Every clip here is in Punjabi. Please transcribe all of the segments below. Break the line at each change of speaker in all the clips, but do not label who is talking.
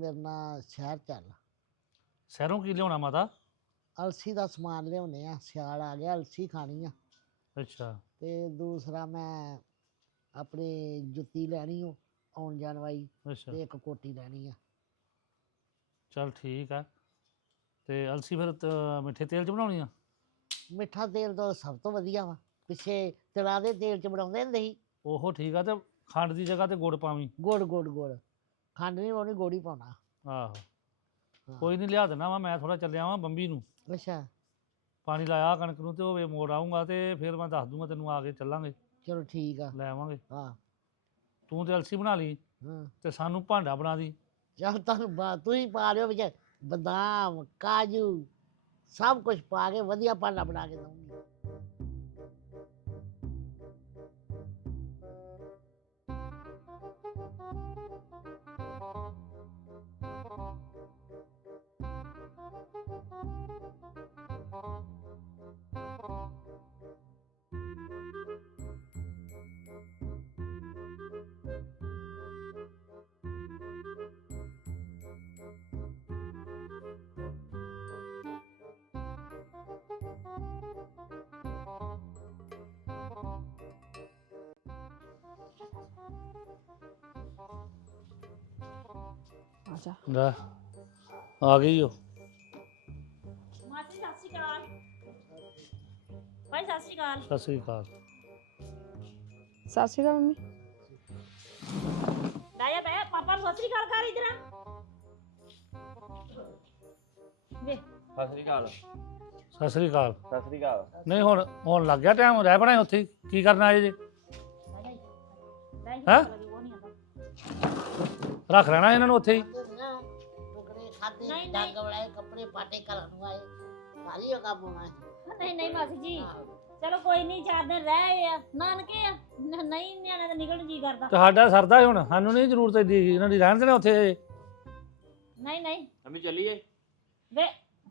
ਮੇਰੇ ਨਾਲ ਸ਼ਹਿਰ ਚੱਲ।
ਸ਼ਹਿਰੋਂ ਕੀ ਲਿਆਉਣਾ ਮਾਤਾ?
ਅਲਸੀ ਦਾ ਸਮਾਨ ਲਿਆਉਣੇ ਆ, ਸਿਆਲ ਆ ਗਿਆ, ਅਲਸੀ ਖਾਣੀ ਆ।
ਅੱਛਾ
ਤੇ ਦੂਸਰਾ ਮੈਂ ਆਪਣੀ ਜੁੱਤੀ ਲੈਣੀ ਓ ਆਉਣ ਜਾਣ ਵਾਲੀ,
ਅੱਛਾ
ਤੇ ਇੱਕ ਕੋਟੀ ਲੈਣੀ ਆ।
ਚੱਲ ਠੀਕ ਆ। ਤੇ ਅਲਸੀ ਫਿਰ ਮਿੱਠੇ ਤੇਲ 'ਚ ਬਣਾਉਣੀ ਆ?
ਮਿੱਠਾ ਤੇਲ ਤਾਂ ਸਭ ਤੋਂ ਵਧੀਆ ਵਾ, ਪਿੱਛੇ ਤਿਲਾਂ ਦੇ ਤੇਲ 'ਚ ਬਣਾਉਂਦੇ ਹੁੰਦੇ ਸੀ।
ਉਹ ਠੀਕ ਆ। ਤੇ ਖੰਡ ਦੀ ਜਗ੍ਹਾ ਤੇ ਗੁੜ ਪਾਵੀਂ।
ਗੁੜ ਗੁੜ ਗੁੜ, ਖੰਡ ਨਹੀਂ ਪਾਉਣੀ, ਗੁੜ ਹੀ ਪਾਉਣਾ।
ਆਹੋ
ਹਾਂ।
ਕੋਈ ਨਹੀਂ, ਲਿਆ ਦੇਣਾ ਵਾ। ਮੈਂ ਥੋੜਾ ਚੱਲਿਆ ਵਾਂ ਬੰਬੀ ਨੂੰ,
ਅੱਛਾ
ਪਾਣੀ ਲਾਇਆ ਕਣਕ ਨੂੰ, ਤੇ ਹੋਵੇ ਮੋੜ ਆਊਂਗਾ ਤੇ ਫਿਰ ਮੈਂ ਦੱਸ ਦੂੰਗਾ ਤੈਨੂੰ, ਆ ਕੇ ਚੱਲਾਂਗੇ,
ਚਲੋ ਠੀਕ ਆ।
ਲੈ ਆਵਾਂਗੇ।
ਹਾਂ
ਤੂੰ ਤੇ ਅਲਸੀ ਬਣਾ ਲਈ,
ਹਾਂ
ਤੇ ਸਾਨੂੰ ਭਾਂਡਾ ਬਣਾ ਦੀ।
ਚੱਲ ਤੁਹਾਨੂੰ ਤੁਸੀਂ ਪਾ ਲਿਓ ਵਿੱਚ ਬਦਾਮ ਕਾਜੂ ਸਭ ਕੁਝ ਪਾ ਕੇ ਵਧੀਆ ਭਾਂਡਾ ਬਣਾ ਕੇ ਦਊਂਗੀ।
ਆਜਾ
ਲੈ ਆ ਗਈ ਓ।
ਮਾਸੀ ਸਤਿ ਸ਼੍ਰੀ ਅਕਾਲ। ਭਾਈ ਸਤਿ ਸ਼੍ਰੀ ਅਕਾਲ।
ਸਤਿ ਸ੍ਰੀ ਅਕਾਲ।
ਸਤਿ ਸ਼੍ਰੀ ਅਕਾਲ ਮੰਮੀ।
ਬੈ ਪਾਪਾ ਨੂੰ ਸਤਿ ਸ਼੍ਰੀ ਅਕਾਲ ਕਰ ਇਧਰ ਵੇ।
ਸਤਿ ਸ੍ਰੀ ਅਕਾਲ।
ਸਤਿ ਸ੍ਰੀ ਅਕਾਲ।
ਸਤਿ ਸ੍ਰੀ ਅਕਾਲ।
ਨਹੀਂ ਹੁਣ ਲੱਗ ਗਿਆ ਟਾਈਮ, ਰਹਿ ਬਣਾ ਉੱਥੇ ਕੀ ਕਰਨਾ ਆਏ ਜੇ? ਹੈਂ? ਰੱਖ ਲੈਣਾ ਇਹਨਾਂ ਨੂੰ ਉੱਥੇ ਹੀ।
ਟੁਕੜੇ ਖਾਦੇ
ਨਹੀਂ, ਨਹੀਂ।
ਡੰਗ ਵੜਾਏ, ਕੱਪੜੇ ਪਾਟੇ ਘਰਾਂ ਨੂੰ ਆਏ, ਸਾਰੀ ਉਹ ਕੰਮ ਹੋਣਾ ਹੈ।
ਨਹੀਂ ਨਹੀਂ ਮਾਸੀ ਜੀ,
ਆਹੋ।
ਚਲੋ ਕੋਈ ਨਹੀਂ, 4 ਦਿਨ ਰਹਿ ਆਏ ਆ ਨਾਨਕੇ ਆ। ਨਹੀਂ ਨਿਆਣੇ ਦਾ ਨਿਕਲਣ ਜੀ ਕਰਦਾ।
ਤੁਹਾਡਾ ਸਰਦਾ ਹੀ ਹੁਣ, ਸਾਨੂੰ ਨਹੀਂ ਜ਼ਰੂਰਤ ਇਹਦੀ, ਇਹਨਾਂ ਦੀ ਰਹਿਣ ਦੇਣਾ ਉੱਥੇ।
ਨਹੀਂ ਨਹੀਂ
ਅਮੀ ਚੱਲੀਏ।
ਵੇ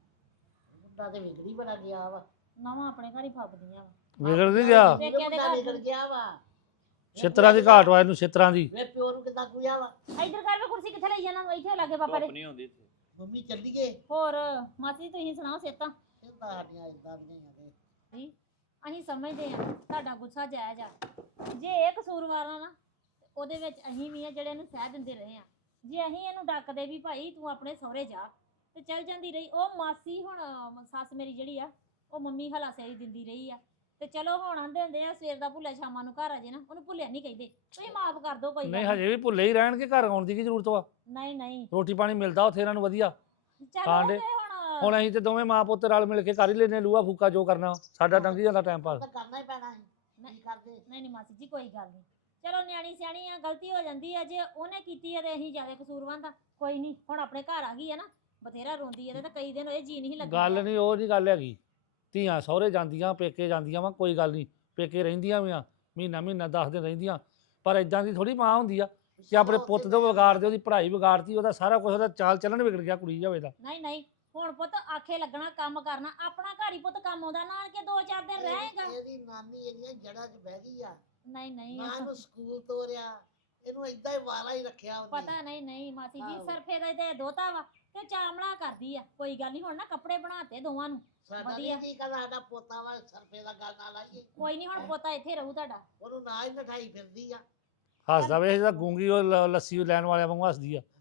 ਮੁੰਡਾ ਤੇ ਵਿਗੜੀ ਬੜਾ ਗਿਆ ਵਾ।
ਨਵਾਂ ਆਪਣੇ ਘਰ ਹੀ ਫੱਬਦੀਆਂ ਵਾ।
ਵਿਗੜ ਨਹੀਂ ਗਿਆ।
ਪੇਕਿਆਂ ਦੇ
ਮੁੰਡਾ
ਘਰ
ਵਿਗੜ ਗਿਆ ਵਾ।
ਛਿੱਤਰਾਂ ਦੀ ਘਾਟ ਵਾ ਇਹਨੂੰ, ਛਿੱਤਰਾਂ ਦੀ।
ਵੇ ਪਿਓ ਨੂੰ ਕਿੱਦਾਂ ਕੁਇਆ ਵਾ।
ਇੱਧਰ ਕਰ ਵੇ, ਕੁਰਸੀ ਕਿੱਥੇ ਲਈ ਜਾਣਾ? ਇੱਥੇ ਲੱਗੇ ਪਾਪਾ
ਧੁੱਪ
ਦੇ।
ਨਹੀਂ ਹੁੰਦੀ ਇੱਥੇ।
ਮੰਮੀ ਚੱਲੀਏ।
ਹੋਰ ਮਾਸੀ ਤੁਸੀਂ ਸੁਣਾਓ ਸੇਤਾ?
ਇਹ ਤਾਂ ਸਾਡੀਆਂ ਇਦਾਂ ਦੀਆਂ ਹੀ ਆ ਤੇ।
ਜੀ ਅਸੀਂ ਸਮਝਦੇ ਆ ਤੁਹਾਡਾ ਗੁੱਸਾ ਜਾਇਜ਼ ਆ। ਜੇ ਇਹ ਕਸੂਰਵਾਰ ਆ ਨਾ, ਤੇ ਉਹਦੇ ਵਿੱਚ ਅਸੀਂ ਵੀ ਆ ਜਿਹੜੇ ਇਹਨੂੰ ਸਹਿ ਦਿੰਦੇ ਰਹੇ ਆ। ਜੇ ਅਸੀਂ ਇਹਨੂੰ ਡੱਕਦੇ ਵੀ ਭਾਈ ਤੂੰ ਆਪਣੇ ਸਹੁਰੇ ਜਾ, ਤੇ ਚੱਲ ਜਾਂਦੀ ਰਹੀ। ਉਹ ਮਾਸੀ ਹੁਣ ਸੱਸ ਮੇਰੀ ਜਿਹੜੀ ਆ, ਉਹ ਮੰਮੀ ਹਲਾ ਸੇਰੀ ਦਿੰਦੀ ਰਹੀ ਆ। ਤੇ ਚਲੋ ਹੁਣ ਆਂਦੇ ਹੁੰਦੇ ਆ ਸਵੇਰ ਦਾ ਭੁੱਲਿਆ ਸ਼ਾਮਾਂ ਨੂੰ ਘਰ ਆ ਜੇ ਨਾ, ਉਹਨੂੰ ਭੁੱਲਿਆ ਨਹੀਂ ਕਹਿੰਦੇ। ਤੁਸੀਂ ਮਾਫ ਕਰ ਦਿਓ ਕੋਈ
ਨਹੀਂ
ਗੱਲ
ਹਜੇ ਵੀ ਭੁੱਲੇ ਹੀ ਰਹਿਣਗੇ, ਘਰ ਆਉਣ ਦੀ ਕੀ ਜ਼ਰੂਰਤ ਵਾ?
ਨਹੀਂ ਨਹੀਂ
ਰੋਟੀ ਪਾਣੀ ਮਿਲਦਾ ਉੱਥੇ ਇਹਨਾਂ ਨੂੰ ਵਧੀਆ।
ਚਲੋ
ਕਾਂਡੇ।
ਤੇ ਹੁਣ
ਹੁਣ ਅਸੀਂ ਤੇ ਦੋਵੇਂ ਮਾਂ ਪੁੱਤ ਰਲ ਮਿਲ ਕੇ ਕਰ ਹੀ ਲੈਨੇ ਲੂਆ ਫੂਕਾ ਜੋ ਕਰਨਾ, ਸਾਡਾ ਲੰਘੀ ਜਾਂਦਾ ਟਾਈਮ ਪਾਸ।
ਤਾਂ ਕਰਨਾ ਹੀ ਪੈਣਾ ਹੈ, ਕੀ ਕਰਦੇ।
ਨਹੀਂ ਨਹੀਂ ਮਾਸੀ ਜੀ ਕੋਈ ਗੱਲ ਨਹੀਂ। ਚਲੋ ਨਿਆਣੀ ਸਿਆਣੀ ਆ, ਗਲਤੀ ਹੋ ਜਾਂਦੀ ਆ। ਜੇ ਉਹਨੇ ਕੀਤੀ ਆ ਤੇ ਅਸੀਂ ਜ਼ਿਆਦਾ ਕਸੂਰਵਾਨ ਦਾ ਕੋਈ ਨਹੀਂ। ਹੁਣ ਆਪਣੇ ਘਰ ਆ ਗਈ ਆ ਨਾ, ਬਥੇਰਾ ਰੋਂਦੀ ਆ। ਤੇ ਕਈ ਦਿਨ ਹੋਏ ਜੀ ਨਹੀਂ ਲੱਗੀ।
ਗੱਲ ਨਹੀਂ ਉਹ ਨਹੀਂ ਗੱਲ ਹੈਗੀ। ਧੀਆਂ ਸਹੁਰੇ ਜਾਂਦੀਆਂ, ਪੇਕੇ ਜਾਂਦੀਆਂ ਵਾ, ਕੋਈ ਗੱਲ ਨਹੀਂ, ਪੇਕੇ ਰਹਿੰਦੀਆਂ ਵੀ ਆ, ਮਹੀਨਾ ਮਹੀਨਾ 10 ਦਿਨ ਰਹਿੰਦੀਆਂ। ਪਰ ਇਦਾਂ ਦੀ ਥੋੜੀ ਮਾਂ ਹੁੰਦੀ ਆ ਕਿ ਆਪਣੇ ਪੁੱਤ ਤੋਂ ਵਿਗਾੜਦੇ, ਉਹਦੀ ਪੜ੍ਹਾਈ ਵਿਗਾੜਤੀ, ਉਹਦਾ ਸਾਰਾ ਕੁਝ, ਉਹਦਾ ਚਾਲ ਚੱਲਣ ਵਿਗੜ ਗਿਆ ਕੁੜੀ ਜਾਵੇ ਦਾ।
ਨਹੀਂ ਨਹੀਂ ਹੁਣ ਪੁੱਤ ਆਖੇ ਲੱਗਣਾ, ਕੰਮ ਕਰਨਾ ਆਪਣਾ। ਘਰ ਹੀ ਪੁੱਤ ਕੰਮ ਆਉਂਦਾ। ਨਾਨਕੇ 2-4 ਦਿਨ ਰਹੇਗਾ।
ਇਹਦੀ ਨਾਨੀ ਇਹਦੀਆਂ ਜੜ੍ਹਾਂ 'ਚ ਬਹਿ ਗਈ ਆ।
ਨਹੀਂ ਨਹੀਂ
ਨਾ ਇਹਨੂੰ ਸਕੂਲ ਤੋਰਿਆ, ਇਹਨੂੰ ਏਦਾਂ ਹੀ ਵਾਲਾ ਹੀ ਰੱਖਿਆ ਉਹਨੇ।
ਪਤਾ ਨਹੀਂ। ਨਹੀਂ ਮਾਸੀ ਜੀ
ਆਹੋ।
ਸਰਫੇ ਦਾ ਤੇ ਦੋਤਾ ਵਾ, ਤੇ ਚਾਮਲਾ ਕਰਦੀ ਆ। ਕੋਈ ਗੱਲ ਨਹੀਂ, ਹੁਣ ਨਾ ਕੱਪੜੇ ਬਣਾਤੇ ਦੋਵਾਂ ਨੂੰ।
ਸਾਡਾ
ਵਧੀਆ।
ਨਹੀਂ ਕੀ ਕਰਦਾ, ਸਾਡਾ ਪੋਤਾ ਵਾ, ਸਰਫੇ ਦਾ ਗੱਲ ਨਾ ਲਾਈਏ।
ਕੋਈ ਨਹੀਂ, ਹੁਣ ਪੋਤਾ ਇੱਥੇ ਰਹੂ ਤੁਹਾਡਾ।
ਉਹਨੂੰ ਨਾ ਹੀ ਨਠਾਈ ਫਿਰਦੀ ਆ।
ਹੱਸਦਾ ਵੇ ਜਿਹਦਾ ਗੂੰਗੀ ਉਹ ਲੱਸੀ ਲੈਣ ਵਾਲਿਆਂ ਵਾਂਗੂ ਹੱਸਦੀ ਆ।